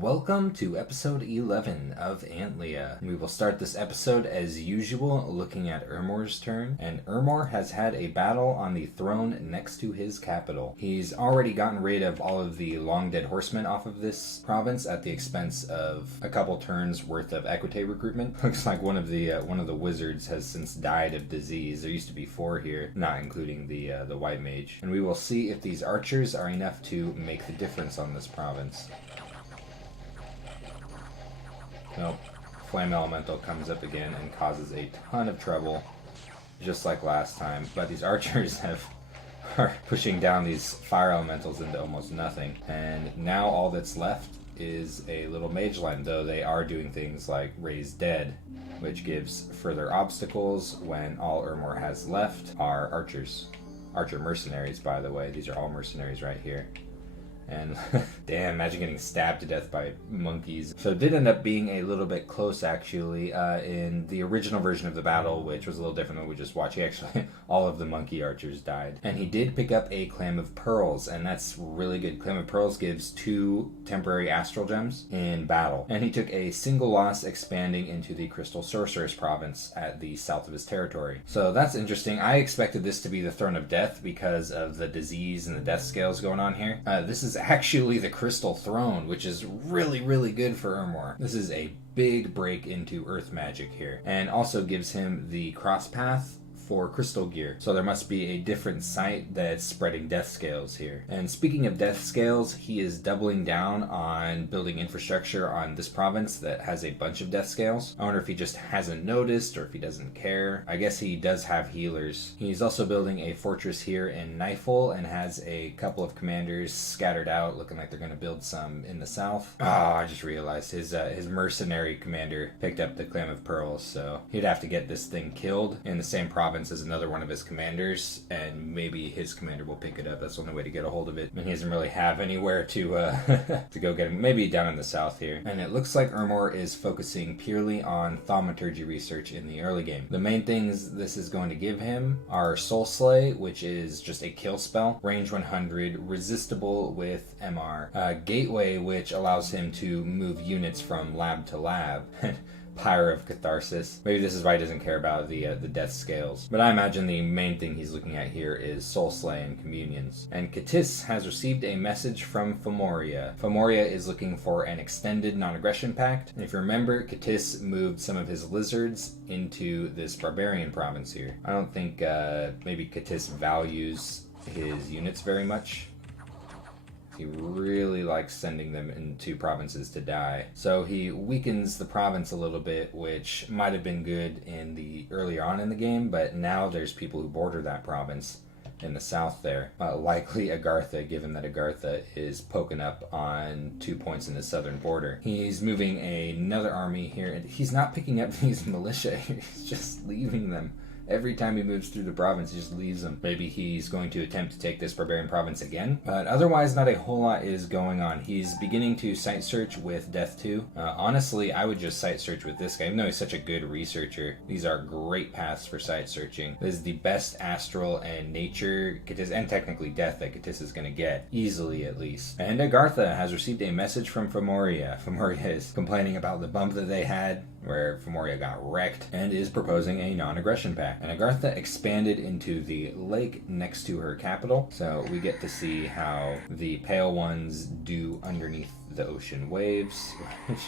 Welcome to episode 11 of Antlia. We will start this episode as usual looking at Ermor's turn, and Ermor has had a battle on the throne next to his capital. He's already gotten rid of all of the long dead horsemen off of this province at the expense of a couple turns worth of equite recruitment. Looks like one of the wizards has since died of disease. There used to be 4 here, not including the white mage. And we will see if these archers are enough to make the difference on this province. Nope. Flame Elemental comes up again and causes a ton of trouble, just like last time. But these archers are pushing down these fire elementals into almost nothing. And now all that's left is a little mage line, though they are doing things like Raise Dead, which gives further obstacles when all Ermor has left are archers. Archer mercenaries, by the way. These are all mercenaries right here. And damn, imagine getting stabbed to death by monkeys. So it did end up being a little bit close, actually, in the original version of the battle, which was a little different than we just watched. Actually, all of the monkey archers died. And he did pick up a Clam of Pearls, and that's really good. Clam of Pearls gives 2 temporary astral gems in battle. And he took a single loss expanding into the Crystal Sorceress province at the south of his territory. So that's interesting. I expected this to be the Throne of Death because of the disease and the death scales going on here. This is actually the Crystal Throne, which is really, really good for Ermor. This is a big break into earth magic here, and also gives him the cross path for crystal gear. So there must be a different site that's spreading death scales here. And speaking of death scales, he is doubling down on building infrastructure on this province that has a bunch of death scales. I wonder if he just hasn't noticed or if he doesn't care. I guess he does have healers. He's also building a fortress here in Nifel and has a couple of commanders scattered out, looking like they're going to build some in the south. I just realized his mercenary commander picked up the Clam of Pearls, so he'd have to get this thing killed in the same province as another one of his commanders, and maybe his commander will pick it up. That's the only way to get a hold of it. And he doesn't really have anywhere to to go get him. Maybe down in the south here. And it looks like Ermor is focusing purely on thaumaturgy research in the early game. The main things this is going to give him are Soul Slay, which is just a kill spell, range 100, resistible with MR, Gateway, which allows him to move units from lab to lab, Pyre of Catharsis. Maybe this is why he doesn't care about the death scales. But I imagine the main thing he's looking at here is Soul Slay and Communions. And Catis has received a message from Fomoria. Fomoria is looking for an extended non-aggression pact. And if you remember, Catis moved some of his lizards into this barbarian province here. I don't think maybe Catis values his units very much. He really likes sending them into provinces to die. So he weakens the province a little bit, which might have been good in the earlier on in the game, but now there's people who border that province in the south there. Likely Agartha, given that Agartha is poking up on 2 points in the southern border. He's moving another army here, and he's not picking up these militia. He's just leaving them. Every time he moves through the province, he just leaves them. Maybe he's going to attempt to take this barbarian province again. But otherwise, not a whole lot is going on. He's beginning to site search with Death 2. Honestly, I would just site search with this guy. Even though he's such a good researcher, these are great paths for site searching. This is the best astral and nature, Catis, and technically death that Catis is going to get. Easily, at least. And Agartha has received a message from Fomoria. Fomoria is complaining about the bump that they had, where Fomoria got wrecked, and is proposing a non-aggression pact. And Agartha expanded into the lake next to her capital, so we get to see how the Pale Ones do underneath the ocean waves, which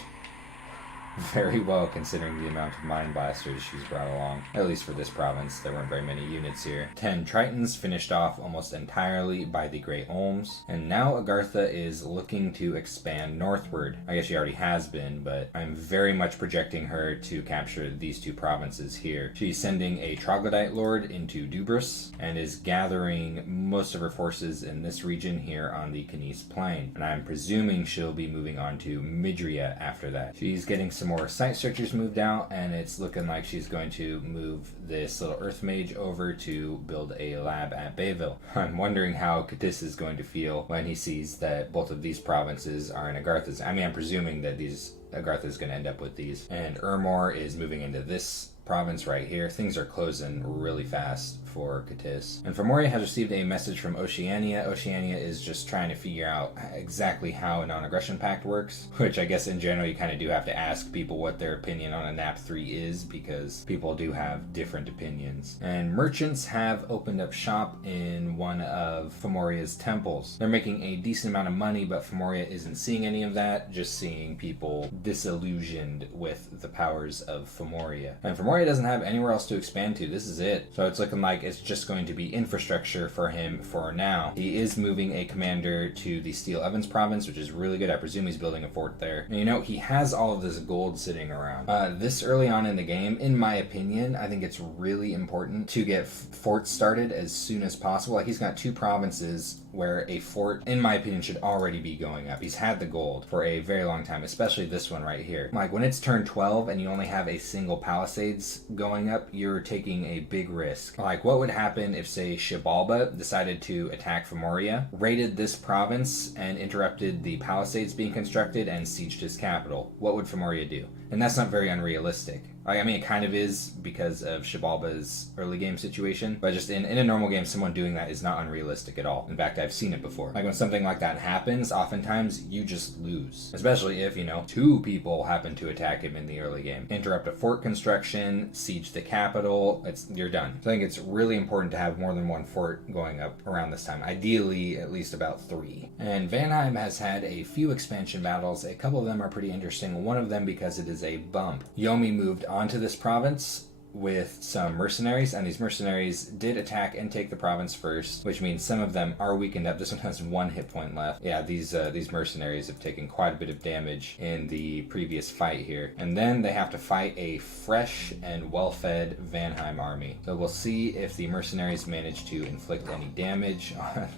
very well considering the amount of mine blasters she's brought along. At least for this province, there weren't very many units here. 10 Tritons finished off almost entirely by the Great Olms, and now Agartha is looking to expand northward. I guess she already has been, but I'm very much projecting her to capture these 2 provinces here. She's sending a Troglodyte Lord into Dubrus, and is gathering most of her forces in this region here on the Canis Plain. And I'm presuming she'll be moving on to Midria after that. She's getting some more site searchers moved out, and it's looking like she's going to move this little earth mage over to build a lab at Bayville. I'm wondering how Catis is going to feel when he sees that both of these provinces are in Agartha's. I mean, I'm presuming that Agartha is going to end up with these. And Ermor is moving into this province right here. Things are closing really fast for Cadiz. And Fomoriya has received a message from Oceania. Oceania is just trying to figure out exactly how a non-aggression pact works, which I guess in general you kind of do have to ask people what their opinion on a NAP 3 is, because people do have different opinions. And merchants have opened up shop in one of Fomoriya's temples. They're making a decent amount of money, but Fomoriya isn't seeing any of that, just seeing people disillusioned with the powers of Fomoriya. And Fomoriya doesn't have anywhere else to expand to. This is it. So it's looking like it's just going to be infrastructure for him for now. He is moving a commander to the Steel Ovens province, which is really good. I presume he's building a fort there. And you know, he has all of this gold sitting around. This early on in the game, in my opinion, I think it's really important to get forts started as soon as possible. Like, he's got 2 provinces where a fort, in my opinion, should already be going up. He's had the gold for a very long time, especially this one right here. Like, when it's turn 12 and you only have a single palisades going up, you're taking a big risk. Like, what would happen if, say, Shabba decided to attack Fomoriya, raided this province, and interrupted the palisades being constructed and sieged his capital? What would Fomoriya do? And that's not very unrealistic. I mean, it kind of is because of Shabba's early game situation, but just in a normal game, someone doing that is not unrealistic at all. In fact, I've seen it before. Like, when something like that happens, oftentimes you just lose. Especially if, 2 people happen to attack him in the early game. Interrupt a fort construction, siege the capital, you're done. So I think it's really important to have more than 1 fort going up around this time. Ideally, at least about 3. And Vanheim has had a few expansion battles. A couple of them are pretty interesting. One of them because it is a bump. Yomi moved onto this province with some mercenaries, and these mercenaries did attack and take the province first, which means some of them are weakened up. This one has 1 hit point left. Yeah, these mercenaries have taken quite a bit of damage in the previous fight here. And then they have to fight a fresh and well-fed Vanheim army. So we'll see if the mercenaries manage to inflict any damage on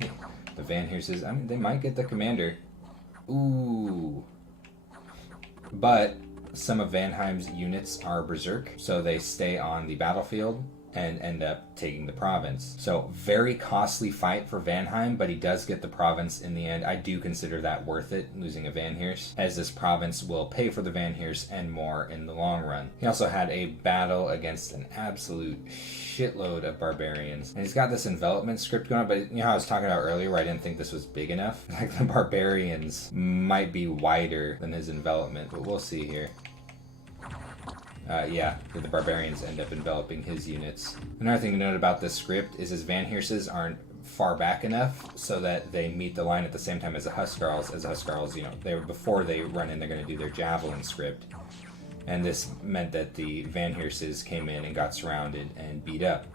the Vanheerses. I mean, they might get the commander. Ooh. But some of Vanheim's units are berserk, so they stay on the battlefield and end up taking the province. So very costly fight for Vanheim, but he does get the province in the end. I do consider that worth it, losing a Vanheers, as this province will pay for the Vanheers and more in the long run. He also had a battle against an absolute shitload of barbarians. And he's got this envelopment script going on, but you know how I was talking about earlier where I didn't think this was big enough? Like, the barbarians might be wider than his envelopment, but we'll see here. Yeah, the barbarians end up enveloping his units. Another thing to note about this script is his Vanheerses aren't far back enough so that they meet the line at the same time as the Huskarls. As the Huskarls, before they run in, they're going to do their javelin script. And this meant that the Vanheerses came in and got surrounded and beat up.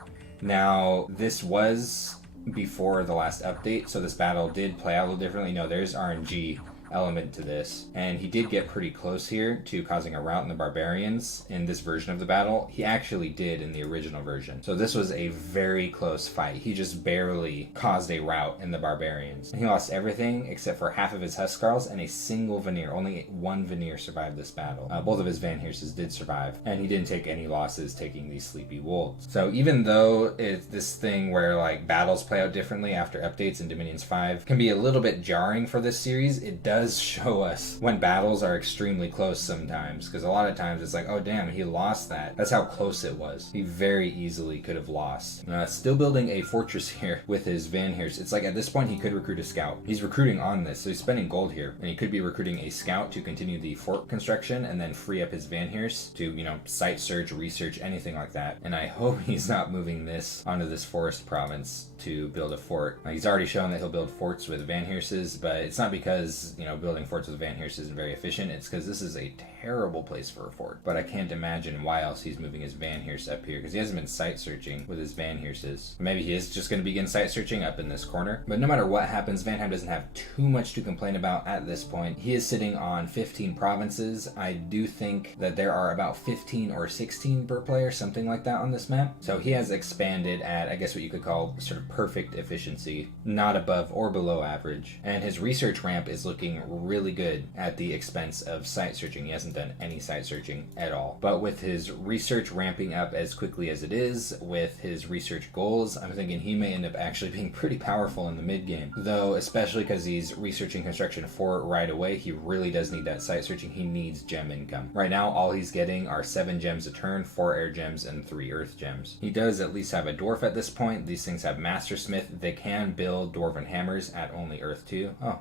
Now, this was before the last update, so this battle did play out a little differently. No, there's RNG element to this, and he did get pretty close here to causing a rout in the barbarians in this version of the battle. He actually did in the original version, so this was a very close fight. He just barely caused a rout in the barbarians. He lost everything except for half of his Huskarls and a single Veneer. Only 1 Veneer survived this battle. Both of his Vanheerses did survive, and he didn't take any losses taking these Sleepy Wolves. So even though it's this thing where like battles play out differently after updates in Dominions 5 can be a little bit jarring for this series, it does show us when battles are extremely close sometimes, because a lot of times it's like, oh damn, he lost that. That's how close it was. He very easily could have lost. Still building a fortress here with his Vanheers. It's like at this point he could recruit a scout. He's recruiting on this, so he's spending gold here, and he could be recruiting a scout to continue the fort construction and then free up his Vanheers to, site search, research, anything like that. And I hope he's not moving this onto this forest province to build a fort. He's already shown that he'll build forts with Vanheerses, but it's not because, building forts with Vanheers isn't very efficient. It's because this is a terrible place for a fort. But I can't imagine why else he's moving his Vanheers up here, because he hasn't been site searching with his Vanheerses. Maybe he is just going to begin site searching up in this corner. But no matter what happens, Vanheim doesn't have too much to complain about at this point. He is sitting on 15 provinces. I do think that there are about 15 or 16 per player, something like that on this map. So he has expanded at, I guess what you could call sort of perfect efficiency, not above or below average. And his research ramp is looking getting really good at the expense of site searching. He hasn't done any site searching at all. But with his research ramping up as quickly as it is, with his research goals, I'm thinking he may end up actually being pretty powerful in the mid game. Though, especially because he's researching construction 4 right away, he really does need that site searching. He needs gem income. Right now, all he's getting are 7 gems a turn, 4 air gems, and 3 earth gems. He does at least have a dwarf at this point. These things have master smith. They can build dwarven hammers at only earth 2. Oh,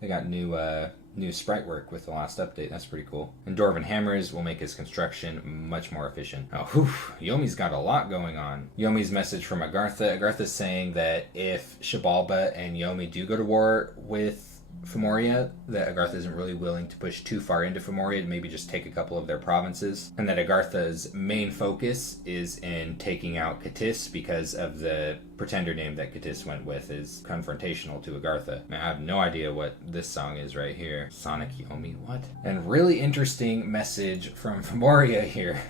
they got new sprite work with the last update. That's pretty cool. And dwarven hammers will make his construction much more efficient. Oh, Yomi's got a lot going on. Yomi's message from Agartha. Agartha's saying that if Shabalba and Yomi do go to war with Femoria, that Agartha isn't really willing to push too far into Femoria, to maybe just take a couple of their provinces, and that Agartha's main focus is in taking out Katis because of the pretender name that Katis went with is confrontational to Agartha. Now, I have no idea what this song is right here. Sonic Yomi, what? And really interesting message from Femoria here.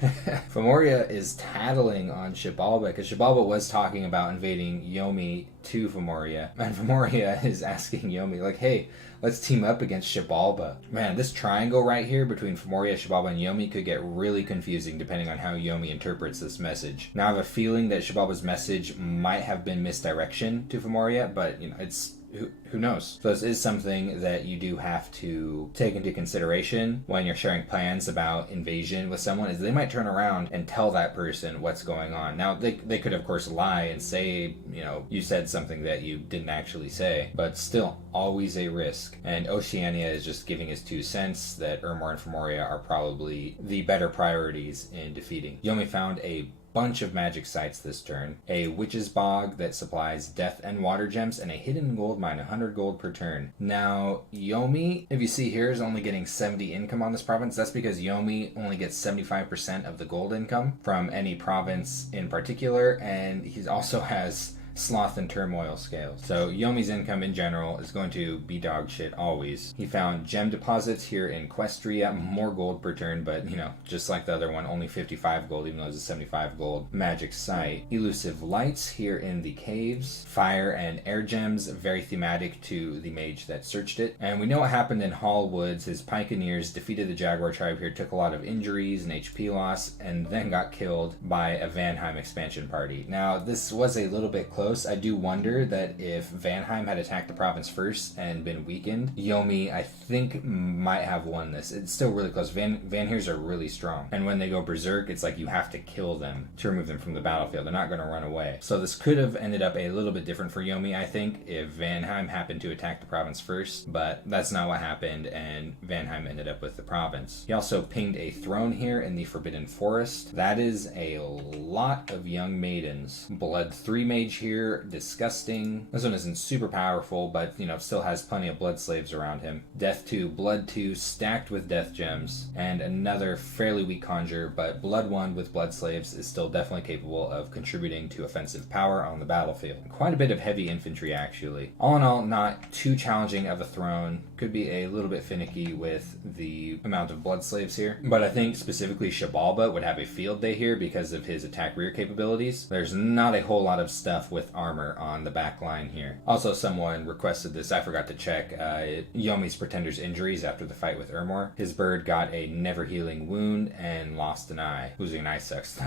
Femoria is tattling on Shabalba because Shabalba was talking about invading Yomi to Femoria, and Femoria is asking Yomi, like, hey, let's team up against Shabalba. Man, this triangle right here between Femoria, Shabalba, and Yomi could get really confusing depending on how Yomi interprets this message. Now, I have a feeling that Shabalba's message might have been misdirection to Femoria, but, it's who knows? So this is something that you do have to take into consideration when you're sharing plans about invasion with someone, is they might turn around and tell that person what's going on. Now, they could, of course, lie and say, you said something that you didn't actually say, but still, always a risk. And Oceania is just giving his 2 cents that Ermor and Femoria are probably the better priorities in defeating. Yomi found a bunch of magic sites this turn, a witch's bog that supplies death and water gems, and a hidden gold mine, 100 gold per turn. Now, Yomi, if you see here, is only getting 70 income on this province. That's because Yomi only gets 75% of the gold income from any province in particular, and he also has sloth and turmoil scales. So Yomi's income in general is going to be dog shit always. He found gem deposits here in Questria, more gold per turn, but just like the other one, only 55 gold, even though it's a 75 gold magic site. Elusive lights here in the caves, fire and air gems, very thematic to the mage that searched it. And we know what happened in Hall Woods. His pioneers defeated the Jaguar tribe here, took a lot of injuries and HP loss, and then got killed by a Vanheim expansion party. Now, this was a little bit close. I do wonder that if Vanheim had attacked the province first and been weakened, Yomi, I think, might have won this. It's still really close. Vanheers are really strong. And when they go berserk, it's like you have to kill them to remove them from the battlefield. They're not going to run away. So this could have ended up a little bit different for Yomi, I think, if Vanheim happened to attack the province first. But that's not what happened, and Vanheim ended up with the province. He also pinged a throne here in the Forbidden Forest. That is a lot of young maidens. Blood 3 mage here, disgusting. This one isn't super powerful, but still has plenty of blood slaves around him. Death 2, blood 2 stacked with death gems, and another fairly weak conjure, but blood 1 with blood slaves is still definitely capable of contributing to offensive power on the battlefield. Quite a bit of heavy infantry, actually. All in all, not too challenging of a throne. Could be a little bit finicky with the amount of blood slaves here, but I think specifically Shabalba would have a field day here because of his attack rear capabilities. There's not a whole lot of stuff with armor on the back line here. Also, someone requested this, I forgot to check, Yomi's pretender's injuries after the fight with Ermor. His bird got a never healing wound and lost an eye. Losing an eye sucks.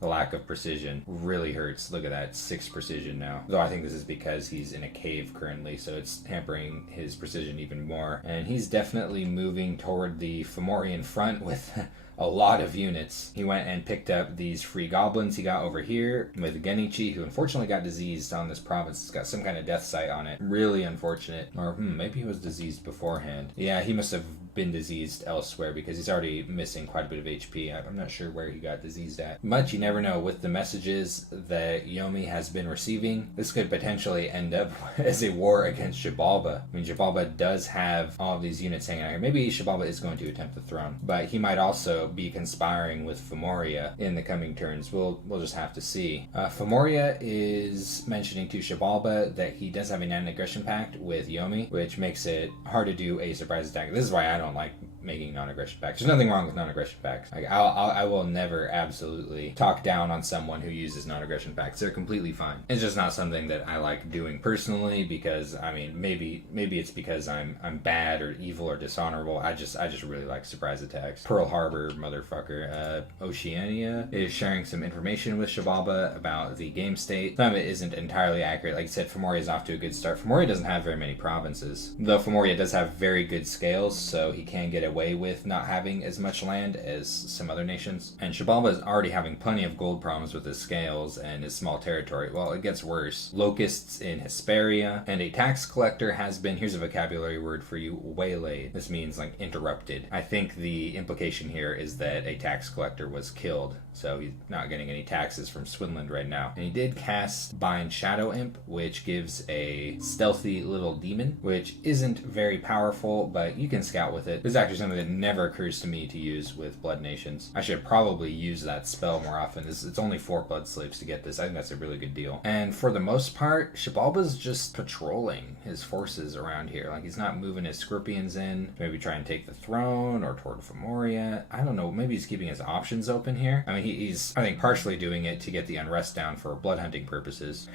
The lack of precision really hurts. Look at that, 6 precision now. Though I think this is because he's in a cave currently, so it's hampering his precision even more. And he's definitely moving toward the Fomorian front with a lot of units. He went and picked up these free goblins he got over here with Genichi, who unfortunately got diseased on this province. It's got some kind of death site on it. Really unfortunate. Or maybe he was diseased beforehand. Yeah, he must have been diseased elsewhere because he's already missing quite a bit of HP. I'm not sure where he got diseased at. But you never know. With the messages that Yomi has been receiving, this could potentially end up as a war against Shabalba. I mean, Shabalba does have all of these units hanging out here. Maybe Shabalba is going to attempt the throne, but he might also be conspiring with Femoria in the coming turns. We'll just have to see. Femoria is mentioning to Shabalba that he does have a non-aggression pact with Yomi, which makes it hard to do a surprise attack. This is why I don't like making non-aggression pacts. There's nothing wrong with non-aggression pacts. Like I will never absolutely talk down on someone who uses non-aggression pacts. They're completely fine. It's just not something that I like doing personally because I mean maybe it's because I'm bad or evil or dishonorable. I just really like surprise attacks. Pearl Harbor, motherfucker. Oceania is sharing some information with Shabba about the game state. Some of it isn't entirely accurate. Like I said, Femoria is off to a good start. Femoria doesn't have very many provinces, though Femoria does have very good scales, so he can get away with not having as much land as some other nations. And Shabba is already having plenty of gold problems with his scales and his small territory. Well, it gets worse. Locusts in Hesperia, and a tax collector has been, here's a vocabulary word for you, waylaid. This means like interrupted. I think the implication here is that a tax collector was killed, so he's not getting any taxes from Swinland right now. And he did cast Bind Shadow Imp, which gives a stealthy little demon, which isn't very powerful, but you can scout with it. This is actually something that never occurs to me to use with Blood Nations. I should probably use that spell more often. It's only 4 Blood Slaves to get this. I think that's a really good deal. And for the most part, Shabalba's just patrolling his forces around here. Like, he's not moving his Scorpions in, maybe try and take the throne or toward Femoria. I don't know, maybe he's keeping his options open here. I mean, he's, I think, partially doing it to get the unrest down for blood hunting purposes.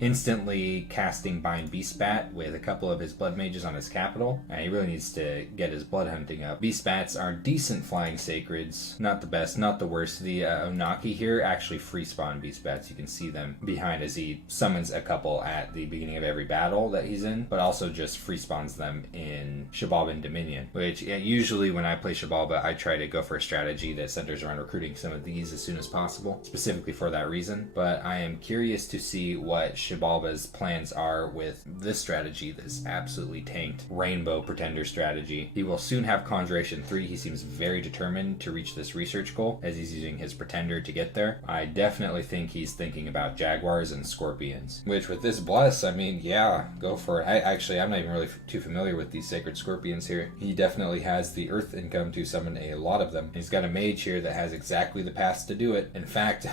Instantly casting Bind Beastbat with a couple of his blood mages on his capital, and he really needs to get his blood hunting up. Beastbats are decent flying sacreds, not the best, not the worst. The Onaki here actually free spawn Beastbats. You can see them behind as he summons a couple at the beginning of every battle that he's in, but also just free spawns them in Shabalban Dominion, which usually when I play Shabalba, I try to go for a strategy that centers around recruiting some of these as soon as possible, specifically for that reason. But I am curious to see what Shabalba's plans are with this strategy, this absolutely tanked Rainbow Pretender strategy. He will soon have Conjuration 3. He seems very determined to reach this research goal as he's using his Pretender to get there. I definitely think he's thinking about Jaguars and Scorpions, which with this Bless, I mean, yeah, go for it. I'm not even really too familiar with these Sacred Scorpions here. He definitely has the Earth income to summon a lot of them. He's got a mage here that has exactly the paths to do it. In fact,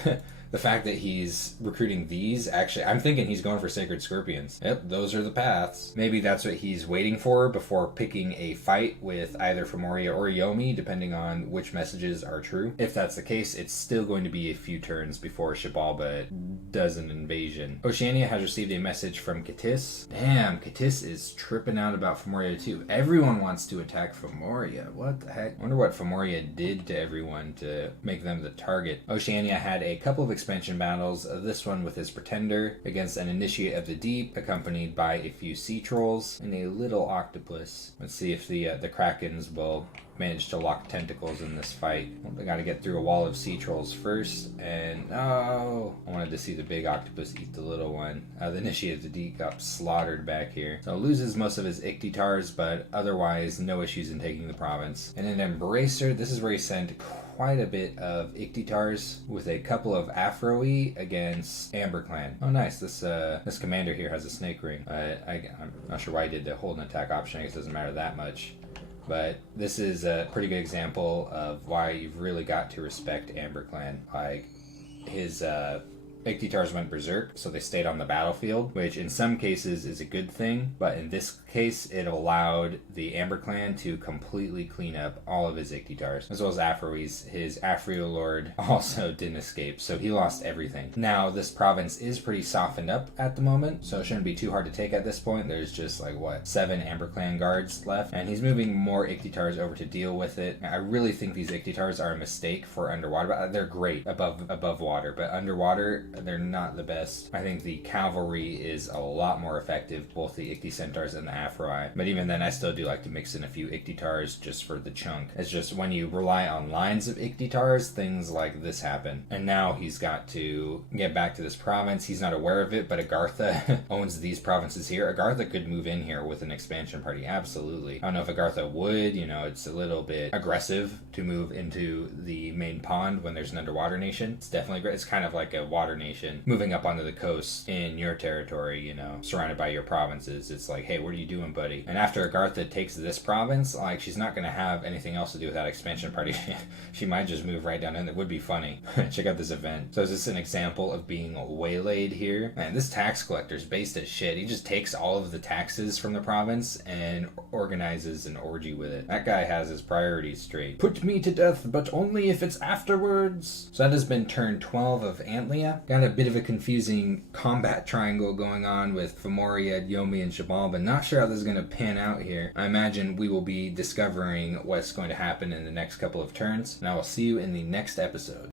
the fact that he's recruiting these, actually, I'm thinking he's going for Sacred Scorpions. Yep, those are the paths. Maybe that's what he's waiting for before picking a fight with either Femoria or Yomi, depending on which messages are true. If that's the case, it's still going to be a few turns before Shabalba does an invasion. Oceania has received a message from Katis. Damn, Katis is tripping out about Femoria too. Everyone wants to attack Femoria. What the heck? I wonder what Femoria did to everyone to make them the target. Oceania had a couple of expansion battles, this one with his Pretender against an Initiate of the Deep, accompanied by a few Sea Trolls and a little Octopus. Let's see if the Krakens will manage to lock tentacles in this fight. Well, they gotta get through a wall of Sea Trolls first, and oh, I wanted to see the big Octopus eat the little one. The Initiate of the Deep got slaughtered back here. So loses most of his Ictitars, but otherwise no issues in taking the province. And an Embracer, this is where he sent quite a bit of Ictitars with a couple of Afro-y against Amber Clan. Oh nice, this commander here has a snake ring. I'm not sure why he did the hold and attack option. I guess it doesn't matter that much. But this is a pretty good example of why you've really got to respect Amber Clan. Like, his Ictitars went berserk, so they stayed on the battlefield, which in some cases is a good thing, but in this case, it allowed the Amber Clan to completely clean up all of his Ictitars, as well as Afrois. His Afrio Lord also didn't escape, so he lost everything. Now, this province is pretty softened up at the moment, so it shouldn't be too hard to take at this point. There's just, like, 7 Amber Clan guards left, and he's moving more Ictitars over to deal with it. I really think these Ictitars are a mistake for underwater. They're great above water, but underwater, they're not the best. I think the cavalry is a lot more effective, both the Icti-Centaurs and the Afroi. But even then, I still do like to mix in a few Ictitars just for the chunk. It's just when you rely on lines of Ictitars, things like this happen. And now he's got to get back to this province. He's not aware of it, but Agartha owns these provinces here. Agartha could move in here with an expansion party, absolutely. I don't know if Agartha would, it's a little bit aggressive to move into the main pond when there's an underwater nation. It's definitely great. It's kind of like a water nation moving up onto the coast in your territory, you know, surrounded by your provinces. It's like, hey, what are you doing, buddy? And after Agartha takes this province, like, she's not going to have anything else to do with that expansion party. She might just move right down in. It would be funny. Check out this event. So is this an example of being waylaid here? Man, this tax collector's based as shit. He just takes all of the taxes from the province and organizes an orgy with it. That guy has his priorities straight. Put me to death, but only if it's afterwards. So that has been turn 12 of Antlia. Got a bit of a confusing combat triangle going on with Fomoriad, Yomi, and Shabba, but not sure how this is going to pan out here. I imagine we will be discovering what's going to happen in the next couple of turns, and I will see you in the next episode.